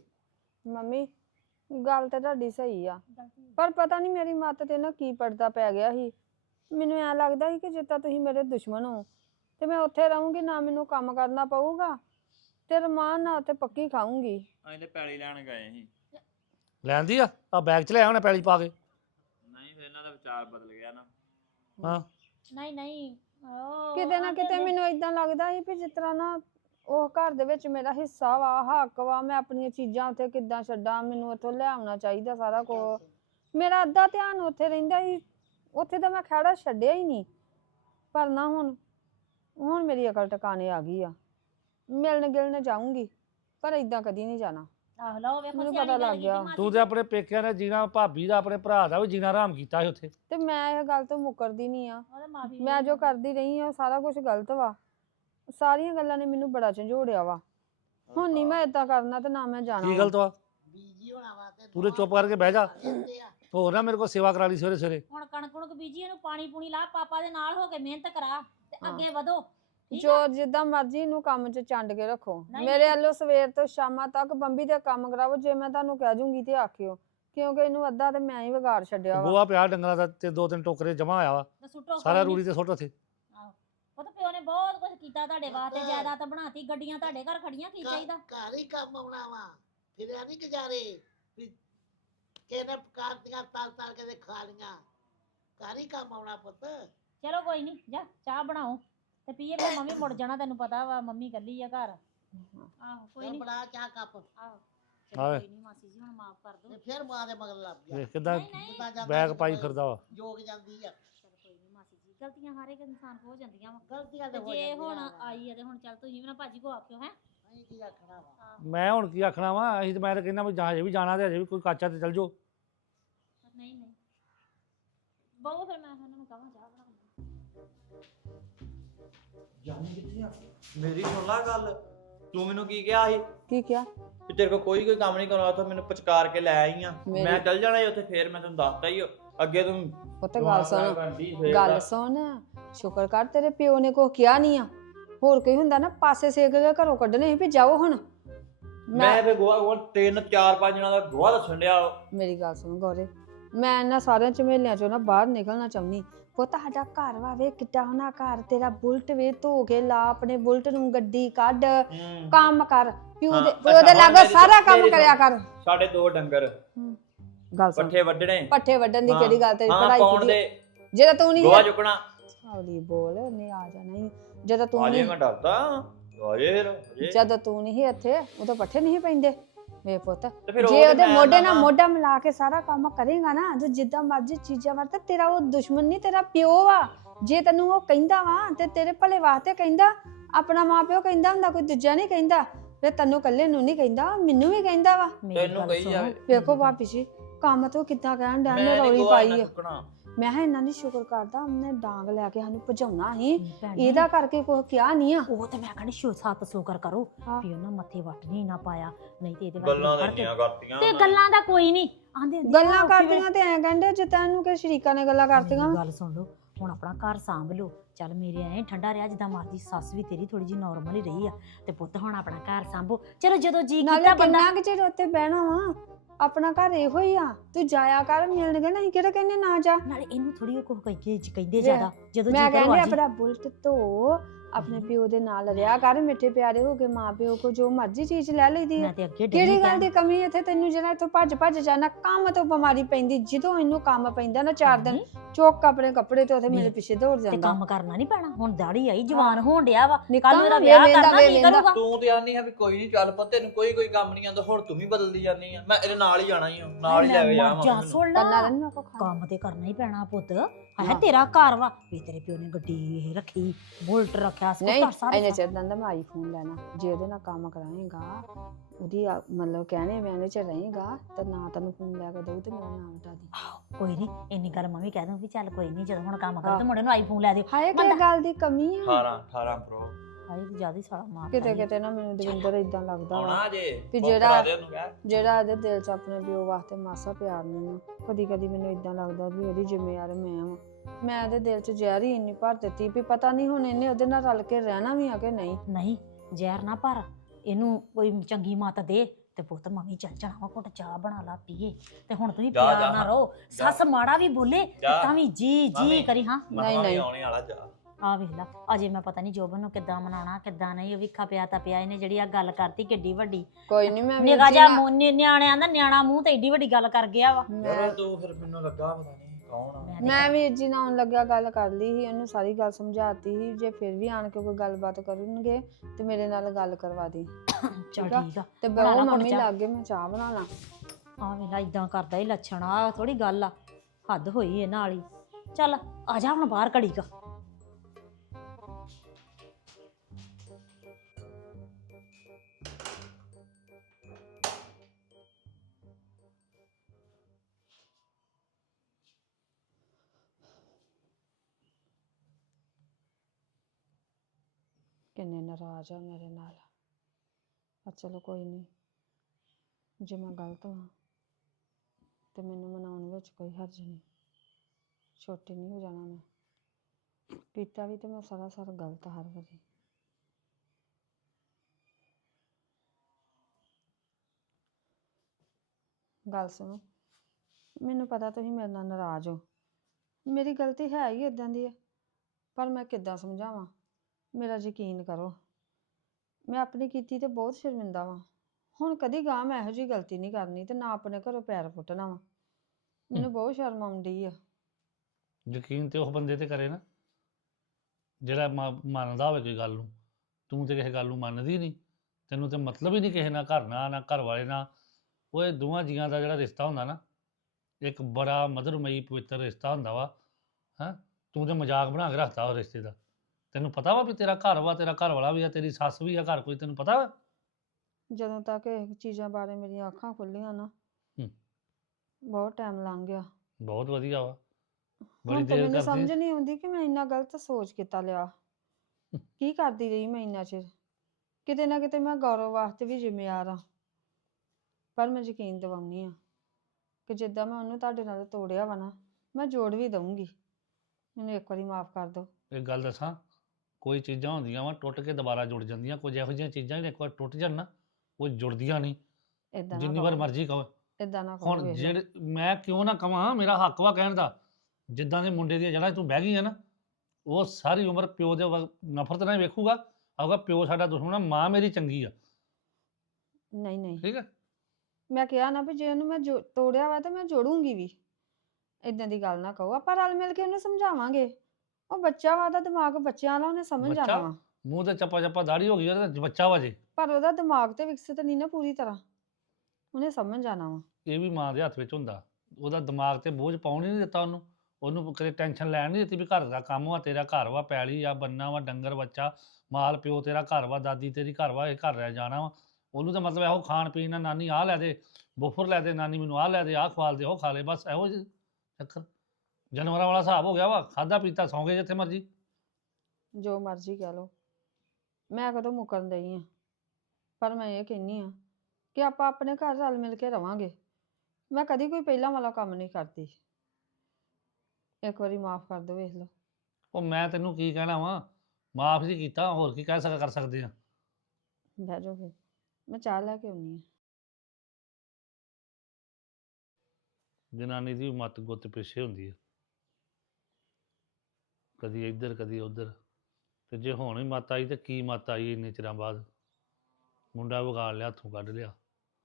ਮੰਮੀ ਗੱਲ ਤੇ ਤੁਹਾਡੀ ਸਹੀ ਆ, ਪਰ ਪਤਾ ਨਹੀਂ ਮੇਰੀ ਮੱਤ ਤੇ ਨਾ ਕੀ ਪੜਦਾ ਪੈ ਗਿਆ ਸੀ। ਮੈਨੂੰ ਐ ਲੱਗਦਾ ਸੀ ਕਿ ਜਿੱਦਾਂ ਤੁਸੀਂ ਮੇਰੇ ਦੁਸ਼ਮਣ ਹੋ, ਤੇ ਮੈਂ ਉੱਥੇ ਰਹੂੰਗੀ ਨਾ, ਮੈਨੂੰ ਕੰਮ ਕਰਨਾ ਪਊਗਾ, ਤੇ ਰਮਾਨ ਨਾਲ ਉੱਥੇ ਪੱਕੀ ਖਾਊਂਗੀ।
ਅਸੀਂ ਤੇ ਪੈਲੀ ਲੈਣ ਗਏ ਸੀ।
ਲੈਂਦੀ ਆ ਬੈਗ ਚ ਲੈ ਆਉਣਾ ਪੈਲੀ ਪਾ ਕੇ।
ਨਹੀਂ ਫਿਰ ਇਹਨਾਂ ਦਾ ਵਿਚਾਰ ਬਦਲ ਗਿਆ ਨਾ।
ਹਾਂ
ਨਹੀਂ ਨਹੀਂ ਉਹ
ਕਿਤੇ ਨਾ
ਆਂਦੇ
ਕਿਤੇ
ਹੁੰਦੇ-
ਮੈਨੂੰ ਇਦਾਂ ਲੱਗਦਾ ਸੀ ਵੀ ਜਿਸ ਤਰ੍ਹਾਂ ਨਾ ਉਹ ਘਰ ਦੇ ਵਿੱਚ ਮੇਰਾ ਹਿੱਸਾ ਵਾ, ਹੱਕ ਵਾ, ਮੈਂ ਆਪਣੀਆਂ ਚੀਜ਼ਾਂ ਉੱਥੇ ਕਿੱਦਾਂ ਛੱਡਾਂ, ਮੈਨੂੰ ਉੱਥੋਂ ਲੈ ਆਉਣਾ ਚਾਹੀਦਾ ਸਾਰਾ ਕੁਝ। ਮੇਰਾ ਅੱਧਾ ਧਿਆਨ ਉੱਥੇ ਰਹਿੰਦਾ ਸੀ, ਉੱਥੇ ਤਾਂ ਮੈਂ ਖਹਿੜਾ ਛੱਡਿਆ ਹੀ ਨਹੀਂ। ਪਰ ਨਾ ਹੁਣ ਮੇਰੀ ਅਕਲ ਟਿਕਾਣੇ ਆ ਗਈ ਆ। ਮਿਲਣ ਗਿਲਣ ਜਾਊਂਗੀ, ਪਰ ਇਦਾਂ ਕਦੀ ਨਹੀਂ ਜਾਣਾ।
ਆਹ ਲਓ ਵੇਖੋ
ਮੈਨੂੰ
ਸਿਆਣੀ
ਪਤਾ
ਗੱਲ
ਲੱਗ
ਕੀਤੀ
ਗਿਆ।
ਮਾਸੀ
ਤੂੰ ਤੇ ਆਪਣੇ ਪੇਕਿਆਂ ਦਾ ਜੀਣਾ, ਭਾਬੀ ਦਾ, ਆਪਣੇ ਭਰਾ ਦਾ ਵੀ ਜੀਣਾ ਹਰਾਮ ਕੀਤਾ ਸੀ ਉੱਥੇ।
ਤੇ ਮੈਂ ਇਹ ਗੱਲ ਤੋਂ ਮੁੱਕਰਦੀ ਨਹੀਂ ਆ।
ਉਹਦੇ ਮਾਫੀ
ਮੈਂ ਜੋ ਕਰਦੀ ਰਹੀ ਆ ਸਾਰਾ ਕੁਝ ਗਲਤ ਵਾ। ਸਾਰੀਆਂ ਗੱਲਾਂ ਨੇ ਮੈਨੂੰ ਬੜਾ ਝੰਜੋੜਿਆ ਵਾ। ਹੁਣ ਨਹੀਂ ਮੈਂ ਏਦਾਂ ਕਰਨਾ, ਤੇ ਨਾ ਮੈਂ ਜਾਣਾ
ਕੀ ਗਲਤ ਵਾ?
ਹੋਣਾ ਵਾ ਤੇ
ਤੂੰ ਤੇ ਚੁੱਪ ਕਰਕੇ ਬਹਿ ਜਾ
ਲੈਂਦੇ ਆ।
ਹੋਰ ਨਾ ਮੇਰੇ ਕੋਲ ਸੇਵਾ ਕਰਾ ਲਈ ਸਵੇਰੇ ਸਵੇਰੇ।
ਹੁਣ ਕਣਕ ਕੁਣਕ ਬੀਜੀ ਇਹਨੂੰ ਪਾਣੀ ਪੂਣੀ ਲਾ ਪਾਪਾ ਦੇ ਨਾਲ ਹੋ ਕੇ ਮਿਹਨਤ ਕਰਾ ਤੇ
ਹਾਂ।
ਅੱਗੇ ਵਧੋ ਠੀਕ
ਜੋ
ਆ?
ਜਿੱਦਾਂ ਮਰਜ਼ੀ ਇਹਨੂੰ ਕੰਮ 'ਚ ਚੰਡ ਕੇ ਰੱਖੋ।
ਨਹੀਂ,
ਮੇਰੇ ਵੱਲੋਂ ਸਵੇਰ ਤੋਂ ਸ਼ਾਮਾਂ ਤੱਕ ਬੰਬੀ ਦੇ ਕੰਮ ਕਰਾਵੋ। ਜੇ ਮੈਂ ਤੁਹਾਨੂੰ ਕਹਿ ਜੂੰਗੀ ਤੇ ਆਖਿਓ, ਕਿਉਂਕਿ ਇਹਨੂੰ ਅੱਧਾ ਤੇ ਮੈਂ ਹੀ ਵਿਗਾੜ ਛੱਡਿਆ ਵਾ।
ਗੋਹਾ ਪਿਆ ਡੰਗਰਾਂ ਦਾ ਤੇ 2-3 ਟੋਕਰੇ ਜਮਾ ਹੋਇਆ ਵਾ,
ਤੇ ਸੁੱਟੋ
ਸਾਰਾ
ਕੋਈ ਨੀ।
ਰੂੜੀ ਤੇ ਸੁੱਟ ਉੱਥੇ।
ਉਹ ਤਾਂ ਪਿਓ ਨੇ ਬਹੁਤ ਕੁਝ ਕੀਤਾ ਤੁਹਾਡੇ ਵਾਸਤੇ, ਜਾਇਦਾਦ ਬਣਾਤੀ, ਗੱਡੀਆਂ ਤੁਹਾਡੇ ਘਰ ਖੜੀਆਂ, ਕੀ ਚਾਹੀਦਾ?
ਘਰ ਹੀ ਕੰਮ ਆਉਣਾ ਵਾ, ਫਿਰਿਆ ਨਹੀਂ ਗੁਜ਼ਾਰੇ ਵੀ ਕਿਹਨੇ ਪਕਾਤੀਆਂ ਤਲ ਕੇ ਤੇ ਖਾ ਲੀਆਂ। ਘਰ ਹੀ ਕੰਮ ਆਉਣਾ ਪੁੱਤ।
ਚਲੋ ਕੋਈ ਨਹੀਂ, ਜਾ ਚਾਹ ਬਣਾਓ ਤੇ ਪੀਏ, ਫਿਰ ਮੰਮੀ ਮੁੜ ਜਾਣਾ, ਤੈਨੂੰ ਪਤਾ ਵਾ ਮੰਮੀ ਇਕੱਲੀ ਆ ਘਰ। ਆਹੋ ਕੋਈ
ਚੱਲ
ਨਹੀਂ।
ਬਣਾ ਚਾਹ ਕੱਪ
ਆਹੋ
ਆਵੇ।
ਕੋਈ ਨਹੀਂ ਮਾਸੀ ਜੀ, ਹੁਣ ਮਾਫ ਕਰ
ਤੇ
ਦੋ।
ਫਿਰ ਮਾਂ ਦੇ ਮਗਰ ਲੱਗ ਗਿਆ।
ਵੇਖ ਕਿੱਦਾਂ
ਨਹੀਂ ਨਹੀਂ
ਜਿੱਦਾਂ ਜਾਂਦਾ
ਬੈਗ
ਸੀ
ਪਾਈ
ਮਗਰ
ਫਿਰਦਾ ਵਾ।
ਜੋਗ ਜਾਂਦੀ ਆ।
ਚਲ ਕੋਈ ਨਹੀਂ ਮਾਸੀ ਜੀ, ਗਲਤੀਆਂ ਹਰ ਇੱਕ ਇਨਸਾਨ ਕੋ ਹੋ ਜਾਂਦੀਆਂ ਵਾ।
ਗਲਤੀਆਂ
ਤੇ
ਤੇ ਹੋ
ਜੇ
ਜਾਂਦੀਆਂ
ਹੁਣ
ਵਾ।
ਆਈ ਆ ਤੇ ਹੁਣ ਚੱਲ ਤੁਸੀਂ ਵੀ ਨਾ ਭਾਜੀ ਕੋ ਆਖਿਓ ਹੈ।
ਅਸੀਂ ਕੀ ਆਖਣਾ ਵਾ।
ਮੈਂ ਹੁਣ ਕੀ ਆਖਣਾ ਵਾ, ਅਸੀਂ ਤੇ ਮੈਂ ਤਾਂ ਕਹਿੰਦਾ ਵੀ ਜਾਂ ਹਜੇ ਵੀ ਜਾਣਾ ਤੇ ਹਜੇ ਵੀ ਕੋਈ ਕਾਚਾ ਤੇ ਚੱਲ ਜਾਓ।
ਨਹੀਂ ਨਹੀਂ ਬਹੁ, ਫਿਰ ਮੈਂ ਉਹਨਾਂ ਨੂੰ ਕਹਾਂ ਚਾਹ ਬਣਾ ਦਿਓ।
ਜਾਨੀ ਕਿੱਥੇ ਆ? ਮੇਰੀ ਸੁਣ ਲਾ ਗੱਲ। ਤੂੰ ਮੈਨੂੰ ਕੀ ਕਿਹਾ ਸੀ
ਕੀ ਕਿਹਾ?
ਕਿ ਤੇਰੇ ਕੋਲ ਕੋਈ ਕੰਮ ਨਹੀਂ ਕਰਾਉਣਾ, ਉੱਥੇ ਮੈਨੂੰ ਪਚਕਾਰ ਕੇ ਲੈ ਆਈ ਆ।
ਮੇਰੀ-
ਮੈਂ ਚੱਲ ਜਾਣਾ ਸੀ ਉੱਥੇ, ਫੇਰ ਮੈਂ ਤੈਨੂੰ ਦੱਸਤਾ ਹੀ ਅੱਗੇ ਤੂੰ
ਪੁੱਤ ਗੱਲ ਸੁਣ,
ਕਰਦੀ ਫੇਰ
ਗੱਲ
ਦੱਸ।
ਸੁਣ। ਸ਼ੁਕਰ ਕਰ ਤੇਰੇ ਪਿਓ ਨੇ ਕੁਛ ਕਿਹਾ ਨਹੀਂ ਆ। ਹੋਰ ਕੋਈ ਹੁੰਦਾ ਨਾ ਪਾਸੇ ਸੇਕ ਕੇ ਘਰੋਂ ਕੱਢਣੇ ਸੀ ਵੀ ਜਾਓ ਹੁਣ।
ਮੈਂ ਫੇ ਗੋਆ 3-4-5 ਜਣਾ ਦਾ ਗੋਆ ਦੱਸਣ ਡਿਆ।
ਮੇਰੀ ਗੱਲ ਸੁਣ ਗੌਰੇ, ਮੈਂ ਇਹਨਾਂ ਸਾਰਿਆਂ ਝਮੇਲਿਆਂ ਚੋਂ ਨਾ ਬਾਹਰ ਨਿਕਲਣਾ ਚਾਹੁੰਦੀ। ਪੁੱਤ ਸਾਡਾ ਘਰ ਵਾ, ਵੇ ਕਿੱਡਾ ਹੋਣਾ ਘਰ ਤੇਰਾ। ਬੁਲਟ ਵੇ ਧੋ ਕੇ ਲਾ, ਆਪਣੇ ਬੁਲਟ ਨੂੰ ਗੱਡੀ ਕੱਢ, ਕੰਮ ਕਰ। ਪਿਓ ਦੇ
ਹਾਂ,
ਪਿਓ ਦੇ
ਅੱਛਾ,
ਲਾਗੇ
ਮੇਰੀ-
ਸਾਰਾ ਕੰਮ
ਮੇਰੀ
ਕਰਿਆ ਕਰ।
ਸਾਡੇ 2 ਡੰਗਰ
ਗੱਲ ਸੁਣ,
ਪੱਠੇ ਵੱਢਣੇ,
ਪੱਠੇ ਵੱਢਣ ਦੀ
ਹਾਂ,
ਕਿਹੜੀ ਗੱਲ, ਤੇਰੀ
ਹਾਂ,
ਪੜ੍ਹਾਈ
ਪਾਉਣ
ਕੀਤੀ
ਦੇ,
ਜਿਹੜਾ ਤੂੰ ਨਹੀਂ
ਗੋਆ ਚੁੱਕਣਾ।
ਹੌਲੀ ਬੋਲ, ਉਹਨੇ ਆ ਜਾਣਾ ਹੀ। ਜਦੋਂ ਤੂੰ
ਆਜੇ
ਨਹੀਂ
ਮੈਂ ਡਰਦਾ ਆਜੇ ਅਜੇ।
ਜਦੋਂ ਤੂੰ ਨਹੀਂ ਇੱਥੇ, ਉਦੋਂ ਪੱਠੇ ਨਹੀਂ ਪੈਂਦੇ। ਵੇ ਪੁੱਤ,
ਤੇ ਫਿਰ
ਜੇ
ਉਹ
ਉਹਦੇ
ਮੈਂ
ਮੋਢੇ ਨਾਲ
ਨਾ-
ਮੋਢਾ ਮਿਲਾ ਕੇ ਸਾਰਾ ਕੰਮ ਕਰੇਗਾ ਨਾ, ਜੋ ਜਿੱਦਾਂ ਮਰਜ਼ੀ ਚੀਜ਼ਾਂ ਵਰਤ, ਤੇਰਾ ਉਹ ਦੁਸ਼ਮਣ ਨਹੀਂ, ਤੇਰਾ ਪਿਓ ਵਾ। ਜੇ ਤੈਨੂੰ ਉਹ ਕਹਿੰਦਾ ਵਾ ਤੇ ਤੇਰੇ ਭਲੇ ਵਾਸਤੇ ਕਹਿੰਦਾ। ਆਪਣਾ ਮਾਂ ਪਿਓ ਕਹਿੰਦਾ ਹੁੰਦਾ, ਕੋਈ ਦੂਜਾ ਨਹੀਂ ਕਹਿੰਦਾ। ਵੇ ਤੈਨੂੰ ਇਕੱਲੇ ਨੂੰ ਨਹੀਂ ਕਹਿੰਦਾ, ਮੈਨੂੰ ਵੀ ਕਹਿੰਦਾ ਵਾ।
ਤੈਨੂੰ ਕਹੀ ਜਾਵੇ।
ਵੇਖੋ ਭਾਪੀ ਜੀ, ਕੰਮ ਤੋਂ ਕਿੱਦਾਂ ਕਹਿਣ ਡਿਆ,
ਮੈਂ
ਨੇ
ਨੀ
ਰੌਲੀ
ਗੋਆ
ਪਾਈ
ਇੰਨਾ
ਆ।
ਚੁੱਕਣਾ।
ਮੈਂ ਕਿਹਾ ਇਹਨਾਂ ਦੀ ਸ਼ੁਕਰ ਕਰਦਾ, ਉਹਨੇ ਡਾਂਗ ਲੈ ਕੇ ਸਾਨੂੰ ਭਜਾਉਣਾ ਸੀ।
ਭੈਣੇ,
ਇਹਦਾ ਕਰਕੇ ਕੁਛ ਕਿਹਾ ਨਹੀਂ ਆ।
ਉਹ ਤੇ ਮੈਂ ਕਹਿੰਦੀ ਸੱਤ ਸ਼ੁਕਰ ਕਰੋ
ਹਾਂ।
ਵੀ ਉਹਨਾਂ ਮੱਥੇ ਵੱਟ ਨਹੀਂ ਨਾ ਪਾਇਆ, ਨਹੀਂ ਤੇ ਇਹਦੇ
ਗੱਲਾਂ
ਫੜ ਕੇ-
ਦੇਣੀਆਂ ਕਰਤੀਆਂ
ਤੇ
ਉਹਨਾਂ ਨੇ।
ਗੱਲਾਂ ਦਾ ਕੋਈ ਨਹੀਂ ਆਂਦੇ
ਗੱਲਾਂ ਕਰਦੀਆਂ ਤੇ ਐਂ ਕਹਿੰਦੇ ਜਿੱਦਾਂ ਇਹਨੂੰ ਕਿ ਸ਼ਰੀਕਾਂ ਨੇ ਗੱਲਾਂ ਕਰਤੀਆਂ।
ਗੱਲ ਸੁਣ ਲਓ, ਹੁਣ ਆਪਣਾ ਘਰ ਸਾਂਭ ਲਓ। ਚੱਲ ਮੇਰੇ ਐ ਠੰਡਾ ਰਿਹਾ, ਜਿੱਦਾਂ ਮਰਦੀ। ਸੱਸ ਵੀ ਤੇਰੀ ਥੋੜੀ ਜਿਹੀ ਨਾਰਮਲ ਹੀ ਰਹੀ ਆ, ਤੇ ਪੁੱਤ ਹੁਣ ਆਪਣਾ ਘਰ ਸਾਂਭੋ। ਚਲੋ ਜਦੋਂ ਜੀ
ਨਾਲੇ
ਕੀਤਾ ਬੰਦਾ।
ਕਿੰਨਾ ਕੁ ਚਿਰ ਉੱਤੇ ਬਹਿਣਾ ਵਾ, ਆਪਣਾ ਘਰ ਇਹੋ ਹੀ ਆ। ਤੂੰ ਜਾਇਆ ਕਰ, ਮਿਲਣਗੇ ਨਹੀਂ ਕਿਹੜਾ ਕਹਿੰਦੇ ਨਾ ਜਾ।
ਨਾਲੇ ਇਹਨੂੰ ਥੋੜੀ ਉਹ ਕਹਿੰਦੇ
ਵੇ,
ਜ਼ਿਆਦਾ, ਜਦੋਂ
ਮੈਂ
ਜੀ ਕਰੋ
ਕਹਿੰਦੀ
ਆਜੀ।
ਆਪਣਾ ਬੁਲਟ ਧੋ, ਆਪਣੇ ਪਿਓ ਦੇ ਨਾਲ ਰਿਹਾ ਕਰ, ਮਿੱਠੇ ਪਿਆਰੇ ਹੋ ਕੇ। ਮਾਂ ਪਿਓ ਕੋ ਜੋ ਮਰਜ਼ੀ ਚੀਜ਼ ਲੈ ਲਈਦੀ ਆ।
ਮੈਂ ਤੇ ਅੱਗੇ
ਕਿਹੜੀ
ਡਿੱਗੀ
ਗੱਲ ਦੀ ਕਮੀ ਇੱਥੇ ਤੈਨੂੰ? ਜਿਹੜਾ ਇੱਥੋਂ ਭੱਜ ਭੱਜ ਜਾਣਾ, ਕੰਮ ਤੋਂ ਬਿਮਾਰੀ ਪੈਂਦੀ। ਜਦੋਂ ਇਹਨੂੰ ਕੰਮ ਪੈਂਦਾ ਨਾ 4 ਦਿਨ, ਚੁੱਕ ਆਪਣੇ ਕੱਪੜੇ ਤੇ ਉੱਥੇ ਮੇਰੇ ਪਿੱਛੇ ਦੌੜ
ਤੇ
ਜਾਂਦਾ।
ਕੰਮ ਕਰਨਾ ਨਹੀਂ ਪੈਣਾ। ਹੁਣ ਦਾੜੀ ਆਈ, ਜਵਾਨ ਹੋਣ ਡਿਆ ਵਾ,
ਨਿੱਕਾ
ਕੱਲ ਨੂੰ ਇਹਦਾ
ਵੇ
ਵਿਆਹ
ਵੇਂਦਾ,
ਕਰਨਾ,
ਵੇ
ਕੀ
ਵੇਂਦਾ।
ਕਰੂਗਾ?
ਤੂੰ ਤੇ ਆਨੀ ਆ ਵੀ ਕੋਈ ਨਹੀਂ ਚੱਲ ਪਾ, ਤੈਨੂੰ ਕੋਈ ਕੰਮ ਨਹੀਂ ਆਉਂਦਾ। ਹੁਣ ਤੂੰ ਵੀ ਬਦਲਦੀ ਜਾਂਦੀ ਆ। ਮੈਂ ਇਹਦੇ ਨਾਲ ਹੀ ਜਾਣਾ ਹੀ ਆ, ਨਾਲ ਹੀ ਲੈ ਕੇ ਜਾਵਾਂ
ਜਾ
ਮੈਨੂੰ।
ਸੁਣ
ਕੰਨਾਂ
ਲਾ,
ਦਾ ਨੀ ਮੈਂ ਕੋ ਖਾਣਾ।
ਕੰਮ ਤੇ ਕਰਨਾ ਹੀ ਪੈਣਾ ਪੁੱਤ। ਹੈ
ਹਾਂ।
ਤੇਰਾ ਘਰ ਵਾ, ਵੀ ਤੇਰੇ ਪਿਓ ਨੇ ਗੱਡੀ ਇਹ ਰੱਖੀ, ਬੁਲਟ ਰੱਖਿਆ, ਸਭ
ਨਹੀਂ,
ਕੁਛ ਸਾਰੇ
ਇਹਨੇ ਚਿਰ ਦਾ ਮੈਂ ਆਈਫੋਨ ਲੈਣਾ। ਜੇ ਉਹਦੇ ਨਾਲ ਕੰਮ ਕਰਾਏਗਾ, ਉਹਦੀ ਮਤਲਬ ਕਹਿਣੇ ਮੈਨੇ ਚ ਰਹੇਗਾ, ਤੇ ਨਾ ਤੈਨੂੰ ਫੋਨ ਲੈ ਕੇ ਦਊ ਤੇ ਮੇਰਾ ਨਾਮ ਹਟਾ ਦੀ।
ਕੋਈ ਨਹੀਂ, ਇੰਨੀ ਗੱਲ ਮੰਮੀ ਕਹਿ ਦੂੰ ਵੀ ਚੱਲ ਕੋਈ ਨਹੀਂ, ਜਦੋਂ ਹੁਣ ਕੰਮ ਕਰੇ ਤੇ ਮੁੰਡੇ ਨੂੰ ਆਈਫੋਨ ਲੈ ਦਿਓ।
ਹਾਏ ਕਿ ਗੱਲ ਦੀ ਕਮੀ ਆ।
18 ਪ੍ਰੋ
ਹਾਏ ਤੇ ਜਿਆਦਾ ਸਾਲਾ ਮਾਰ
ਕਿਤੇ ਕਿਤੇ ਨਾ ਮੈਨੂੰ ਦਵਿੰਦਰ ਇਦਾਂ ਲੱਗਦਾ ਵਾ
ਆਉਣਾ ਜੇ
ਵੀ
ਉਹ
ਜਿਹੜਾ-
ਕਰਾ ਦੇ ਉਹਨੂੰ ਕਹਿ।
ਜਿਹੜਾ ਇਹਦੇ ਦਿਲ 'ਚ ਆਪਣੇ ਪਿਓ ਵਾਸਤੇ ਮਾਸਾ ਪਿਆਰ ਨਹੀਂ ਆ। ਕਦੀ ਕਦੀ ਮੈਨੂੰ ਇਦਾਂ ਲੱਗਦਾ ਵੀ ਉਹਦੀ ਜ਼ਿੰਮੇਵਾਰ ਮੈਂ ਵਾਂ। ਮੈਂ ਇਹਦੇ ਦਿਲ 'ਚ ਜ਼ਹਿਰ ਹੀ ਇੰਨੀ ਭਰ ਦਿੱਤੀ ਵੀ ਪਤਾ ਨਹੀਂ ਹੁਣ ਇਹਨੇ ਉਹਦੇ ਨਾਲ ਰਲ ਕੇ ਰਹਿਣਾ ਵੀ ਆ ਕਿ ਨਹੀਂ।
ਨਹੀਂ, ਜ਼ਹਿਰ ਨਾ ਭਰ, ਇਹਨੂੰ ਕੋਈ ਚੰਗੀ ਮੱਤ ਦੇ ਤੇ ਪੁੱਤ ਮੰਮੀ ਚੱਲ ਜਾਣਾ ਵਾ, ਘੁੱਟ ਚਾਹ ਬਣਾ ਲਾ ਪੀਏ। ਤੇ ਹੁਣ ਤੁਸੀਂ
ਜਾ,
ਪਿਆਰ
ਜਾ,
ਨਾ ਰਹੋ, ਸੱਸ ਮਾੜਾ ਵੀ ਬੋਲੇ ਤੇ
ਜਾ।
ਤਾਂ ਵੀ ਜੀ
ਮੰਮੀ।
ਕਰੀ। ਹਾਂ
ਨਹੀਂ,
ਮਸਾਂ ਵੀ
ਨਹੀਂ।
ਆਉਣੇ ਵਾਲਾ ਜਾ।
ਆ ਵੇਖ ਲਾ, ਅਜੇ ਮੈਂ ਪਤਾ ਨਹੀਂ ਜੋਬਨ ਨੂੰ ਕਿੱਦਾਂ ਮਨਾਉਣਾ ਕਿੱਦਾਂ ਨਹੀਂ। ਉਹ ਵਿਖਾ ਪਿਆ ਤਾਂ ਪਿਆ, ਇਹਨੇ ਜਿਹੜੀ ਆ ਗੱਲ ਕਰਤੀ ਕਿੱਡੀ ਵੱਡੀ।
ਕੋਈ ਨਹੀਂ, ਮੈਂ
ਨਿਗਾਹ ਜਾ ਨਿਆਣਿਆਂ ਦਾ ਨਿਆਣਾ ਮੂੰਹ ਤੇ ਏਡੀ ਵੱਡੀ ਗੱਲ ਕਰ ਗਿਆ ਵਾ।
ਯਾਰ ਤੂੰ ਫਿਰ ਮੈਨੂੰ ਲੱਗਾ ਪਤਾ ਨਹੀਂ ਕੌਣ ਆ।
ਮੈਂ ਵੀਰ ਜੀ ਨਾਲ ਆਉਣ ਲੱਗਿਆ ਗੱਲ ਕਰ ਲਈ ਸੀ, ਇਹਨੂੰ ਸਾਰੀ ਗੱਲ ਸਮਝਾਤੀ ਸੀ। ਜੇ ਫਿਰ ਵੀ ਆਣ ਕੇ ਕੋਈ ਗੱਲਬਾਤ ਕਰਨਗੇ ਤੇ ਮੇਰੇ ਨਾਲ ਗੱਲ ਕਰਵਾ ਦੀ।
ਚਲ
ਠੀਕ ਆ।
ਠੀਕ ਆ।
ਤੇ
ਬਣਾ ਲਾ
ਬਹੁ
ਘੁੱਟ
ਮੰਮੀ
ਚਾਹ।
ਲੱਗ ਗਏ, ਮੈਂ ਚਾਹ ਬਣਾ ਲਾਂ।
ਆ ਵੇਲਾ ਇਦਾਂ ਕਰਦਾ ਹੀ ਲੱਛਣ, ਆ ਥੋੜੀ ਗੱਲ ਆ, ਹੱਦ ਹੋਈ ਇਹ ਨਾਲ ਹੀ। ਚੱਲ ਆ ਜਾ ਹੁਣ ਬਾਹਰ ਘੜੀ ਕਾ।
ਕਿੰਨੇ ਨਾਰਾਜ਼ ਆ ਮੇਰੇ ਨਾਲ। ਪਰ ਚਲੋ ਕੋਈ ਨਹੀਂ, ਜੇ ਮੈਂ ਗਲਤ ਹਾਂ ਤੇ ਮੈਨੂੰ ਮਨਾਉਣ ਵਿੱਚ ਕੋਈ ਹਰਜ ਨਹੀਂ। ਛੋਟੀ ਨਹੀਂ ਹੋ ਜਾਣਾ ਮੈਂ। ਕੀਤਾ ਵੀ ਤੇ ਮੈਂ ਸਰਾਸਰ ਗਲਤ ਹਰ ਵਾਰੀ। ਗੱਲ ਸੁਣੋ, ਮੈਨੂੰ ਪਤਾ ਤੁਸੀਂ ਮੇਰੇ ਨਾਲ ਨਾਰਾਜ਼ ਹੋ। ਮੇਰੀ ਗਲਤੀ ਹੈ ਹੀ ਇਦਾਂ ਦੀ ਹੈ, ਪਰ ਮੈਂ ਕਿੱਦਾਂ ਸਮਝਾਵਾਂ। ਮੇਰਾ ਯਕੀਨ ਕਰੋ, ਮੈਂ ਆਪਣੀ ਕੀਤੀ ਤੇ ਬਹੁਤ ਸ਼ਰਮਿੰਦਾ ਵਾਂ। ਹੁਣ ਕਦੀ ਗਾਂ ਮੈਂ ਇਹੋ ਜਿਹੀ ਗਲਤੀ ਨਹੀਂ ਕਰਨੀ ਤੇ ਨਾ ਆਪਣੇ ਘਰੋਂ ਪੈਰ ਪੁੱਟਣਾ ਵਾ। ਮੈਨੂੰ ਬਹੁਤ ਸ਼ਰਮ ਆਉਂਦੀ ਆ।
ਯਕੀਨ ਤੇ ਉਹ ਬੰਦੇ ਤੇ ਕਰੇ ਨਾ ਜਿਹੜਾ ਮੰਨਦਾ ਹੋਵੇ ਕੋਈ ਗੱਲ ਨੂੰ। ਤੂੰ ਤੇ ਕਿਸੇ ਗੱਲ ਨੂੰ ਮੰਨਦੀ ਨਹੀਂ। ਤੈਨੂੰ ਤੇ ਮਤਲਬ ਹੀ ਨਹੀਂ ਕਿਸੇ ਨਾਲ, ਘਰ ਨਾਲ, ਨਾ ਘਰ ਵਾਲੇ ਨਾਲ। ਉਹ ਇਹ ਦੋਵਾਂ ਜੀਆਂ ਦਾ ਜਿਹੜਾ ਰਿਸ਼ਤਾ ਹੁੰਦਾ ਨਾ, ਇੱਕ ਬੜਾ ਮਧੁਰਮਈ ਪਵਿੱਤਰ ਰਿਸ਼ਤਾ ਹੁੰਦਾ ਵਾ। ਹੈਂ, ਤੂੰ ਤੇ ਮਜ਼ਾਕ ਬਣਾ ਕੇ ਰੱਖਤਾ ਉਹ ਰਿਸ਼ਤੇ ਦਾ। ਤੈਨੂੰ ਪਤਾ ਵਾ ਵੀ ਤੇਰਾ ਘਰ ਵਾ, ਤੇਰਾ ਘਰ ਵਾਲਾ ਵੀ ਆ, ਤੇਰੀ ਸੱਸ ਵੀ ਆ ਘਰ ਕੋਈ, ਤੈਨੂੰ ਪਤਾ ਵਾ?
ਜਦੋਂ ਤੱਕ ਇਹ ਚੀਜ਼ਾਂ ਬਾਰੇ ਮੇਰੀਆਂ ਅੱਖਾਂ ਖੁੱਲੀਆਂ ਨਾ, ਬਹੁਤ ਟਾਈਮ ਲੰਘ ਗਿਆ।
ਬਹੁਤ ਵਧੀਆ ਵਾ। ਬੜੀ
ਹੁਣ ਤਾਂ
ਦੇਰ
ਮੈਨੂੰ
ਕਰਦੀ।
ਸਮਝ ਨਹੀਂ ਆਉਂਦੀ ਕਿ ਮੈਂ ਇੰਨਾ ਗਲਤ ਸੋਚ ਕਿੱਤਾ ਲਿਆ। ਕੀ ਕਰਦੀ ਰਹੀ ਮੈਂ ਇੰਨਾ ਚਿਰ। ਕਿਤੇ ਨਾ ਕਿਤੇ ਮੈਂ ਗੌਰਵ ਵਾਸਤੇ ਵੀ ਜ਼ਿੰਮੇਵਾਰ ਆ, ਪਰ ਮੈਂ ਯਕੀਨ ਦਿਵਾਉਂਦੀ ਆ ਕਿ ਜਿੱਦਾਂ ਮੈਂ ਉਹਨੂੰ ਤੁਹਾਡੇ ਨਾਲ ਤੋੜਿਆ ਵਾ ਨਾ, ਮੈਂ ਜੋੜ ਵੀ ਦਊਂਗੀ। ਮੈਨੂੰ ਇੱਕ ਵਾਰੀ ਮਾਫ ਕਰ ਦਿਓ।
ਇੱਕ ਗੱਲ ਦੱਸਾਂ, ਕੋਈ ਚੀਜ਼ਾਂ ਹੁੰਦੀਆਂ ਵਾ ਟੁੱਟ ਕੇ ਦੁਬਾਰਾ ਜੁੜ ਜਾਂਦੀਆਂ। ਕੁਝ ਇਹੋ ਜਿਹੀਆਂ ਚੀਜ਼ਾਂ ਇੱਕ ਵਾਰ ਟੁੱਟ ਜਾਣ ਨਾ, ਉਹ ਜੁੜਦੀਆਂ ਨਹੀਂ।
ਏਦਾਂ ਨਾ
ਜਿੰਨੀ ਵਾਰ
ਕਹੋ,
ਮਰਜ਼ੀ ਕਹੋ।
ਏਦਾਂ ਨਾ ਕਹੋ।
ਹੁਣ
ਵੇਖ ਲਓ।
ਜਿਹੜੇ ਮੈਂ ਕਿਉਂ ਨਾ ਕਵਾਂ, ਮੇਰਾ ਹੱਕ ਵਾ ਕਹਿਣ ਦਾ। ਜਿੱਦਾਂ ਦੇ ਮੁੰਡੇ ਦੀਆਂ ਜੜ੍ਹਾਂ 'ਚ ਤੂੰ ਬਹਿ ਗਈ ਆ ਨਾ, ਉਹ ਸਾਰੀ ਉਮਰ ਪਿਓ ਦੇ ਨਫ਼ਰਤ ਨਾਲ ਵੇਖੂਗਾ। ਆਊਗਾ ਪਿਓ ਸਾਡਾ ਦੁਸ਼ਮਣ ਆ, ਮਾਂ ਮੇਰੀ ਚੰਗੀ ਆ।
ਨਹੀਂ ਨਹੀਂ,
ਠੀਕ ਹੈ।
ਮੈਂ ਕਿਹਾ ਨਾ ਵੀ ਜੇ ਉਹਨੂੰ ਮੈਂ ਤੋੜਿਆ ਵਾ ਤਾਂ ਮੈਂ ਜੋੜੂੰਗੀ ਵੀ। ਏਦਾਂ ਦੀ ਗੱਲ ਨਾ ਕਹੋ। ਆਪਾਂ ਰਲ ਮਿਲ ਕੇ ਉਹਨੂੰ ਸਮਝਾਵਾਂਗੇ। ਉਹ ਬੱਚਾ ਵਾ, ਉਹਦਾ ਦਿਮਾਗ ਬੱਚਿਆਂ ਵਾਲਾ, ਉਹਨੇ ਸਮਝ ਜਾਣਾ ਵਾ।
ਮੂੰਹ ਤੇ ਚੱਪਾ ਚੱਪਾ ਦਾੜੀ ਹੋ ਗਈ, ਉਹਦਾ ਬੱਚਾ ਵਾ ਜੇ।
ਪਰ ਉਹਦਾ ਦਿਮਾਗ ਤੇ ਵਿਕਸਿਤ ਨਹੀਂ ਨਾ ਪੂਰੀ ਤਰ੍ਹਾਂ। ਉਹਨੇ ਸਮਝ ਜਾਣਾ ਵਾ।
ਇਹ ਵੀ ਮਾਂ ਦੇ ਹੱਥ ਵਿੱਚ ਹੁੰਦਾ। ਉਹਦਾ ਦਿਮਾਗ ਤੇ ਬੋਝ ਪਾਉਣ ਹੀ ਨਹੀਂ ਦਿੱਤਾ ਉਹਨੂੰ। ਉਹਨੂੰ ਕਦੇ ਟੈਨਸ਼ਨ ਲੈਣ ਨਹੀਂ ਦਿੱਤੀ ਵੀ ਘਰ ਦਾ ਕੰਮ ਵਾ, ਤੇਰਾ ਘਰ ਵਾ, ਪੈਲੀ ਆ, ਬੰਨਾ ਵਾ, ਡੰਗਰ ਬੱਚਾ, ਮਾਲ ਪਿਓ ਤੇਰਾ ਘਰ ਵਾ, ਦਾਦੀ ਤੇਰੀ ਘਰ ਵਾ, ਇਹ ਘਰ ਰਹਿ ਜਾਣਾ ਵਾ। ਉਹਨੂੰ ਤਾਂ ਮਤਲਬ ਇਹੋ ਖਾਣ ਪੀਣ ਨਾਲ, ਨਾਨੀ ਆਹ ਲੈ ਦੇ, ਬੁਫਰ ਲੈ ਦੇ, ਨਾਨੀ ਮੈਨੂੰ ਆਹ ਲੈ ਦੇ, ਆਹ ਖਵਾਲ ਦੇ, ਉਹ ਖਾ ਲੈ, ਬਸ ਇਹੋ ਜਿਹੇ ਚੱਕਰ। ਜਾਨਵਰਾਂ ਵਾਲਾ ਹਿਸਾਬ ਹੋ ਗਿਆ ਵਾ। ਖਾਧਾ ਪੀਤਾ ਸੌਂ ਗਏ ਜਿੱਥੇ ਮਰਜੀ।
ਜੋ ਮਰਜ਼ੀ ਕਹਿ ਲਓ, ਮੈਂ ਕਦੋਂ ਮੁਕਰਨ ਡਈ ਆ। ਪਰ ਮੈਂ ਇਹ ਕਹਿੰਦੀ ਆ ਕਿ ਆਪਾਂ ਆਪਣੇ ਘਰ ਰਲ ਮਿਲ ਕੇ ਰਵਾਂਗੇ। ਮੈਂ ਕਦੀ ਕੋਈ ਪਹਿਲਾਂ ਵਾਲਾ ਕੰਮ ਨਹੀਂ ਕਰਦੀ। ਇੱਕ ਵਾਰੀ ਮਾਫ ਕਰ ਦਿਓ, ਵੇਖ ਲਓ।
ਉਹ ਮੈਂ ਤੈਨੂੰ ਕੀ ਕਹਿਣਾ ਵਾ, ਮਾਫ ਜੀ ਕੀਤਾ, ਹੋਰ ਕੀ ਕਰ ਸਕਦੇ ਆ।
ਬਹਿ ਜਾਓ ਫਿਰ, ਮੈਂ ਚਾਹ ਲੈ ਕੇ ਆਉਣੀ ਆ।
ਜਨਾਨੀ ਦੀ ਮੱਤ ਗੁੱਤ ਪਿੱਛੇ ਹੁੰਦੀ ਹੈ, ਕਦੀ ਇੱਧਰ ਕਦੀ ਉੱਧਰ। ਤੇ ਜੇ ਹੁਣ ਹੀ ਮੱਤ ਆਈ ਤੇ ਕੀ ਮੱਤ ਆਈ ਇੰਨੇ ਚਿਰਾਂ ਬਾਅਦ। ਮੁੰਡਾ ਵਿਗਾੜ ਲਿਆ, ਹੱਥੋਂ ਕੱਢ ਲਿਆ।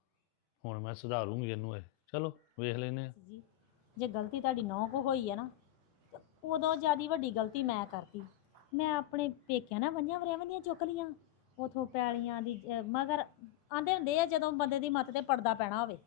ਹੁਣ ਮੈਂ ਸੁਧਾਰੂੰਗੀ ਇਹਨੂੰ। ਇਹ ਚਲੋ ਵੇਖ ਲੈਨੇ ਆ।
ਜੀ ਜੇ ਗਲਤੀ ਤੁਹਾਡੀ ਨੌਂ ਕੋ ਹੋਈ ਹੈ ਨਾ, ਤੇ ਉਦੋਂ ਜ਼ਿਆਦੀ ਵੱਡੀ ਗਲਤੀ ਮੈਂ ਕਰਤੀ। ਮੈਂ ਆਪਣੇ ਪੇਕਿਆਂ ਨਾਲ ਵੰਝਾਂ ਵਰਿਆਵਾਂ ਦੀਆਂ ਚੁੱਕ ਲੀਆਂ। ਉਥੋਂ ਪੈਲੀਆਂ ਦੀ ਮਗਰ ਆਂਦੇ ਹੁੰਦੇ ਆ, ਜਦੋਂ ਬੰਦੇ ਦੀ ਮੱਤ ਤੇ ਪੜਦਾ ਪੈਣਾ ਹੋਵੇ,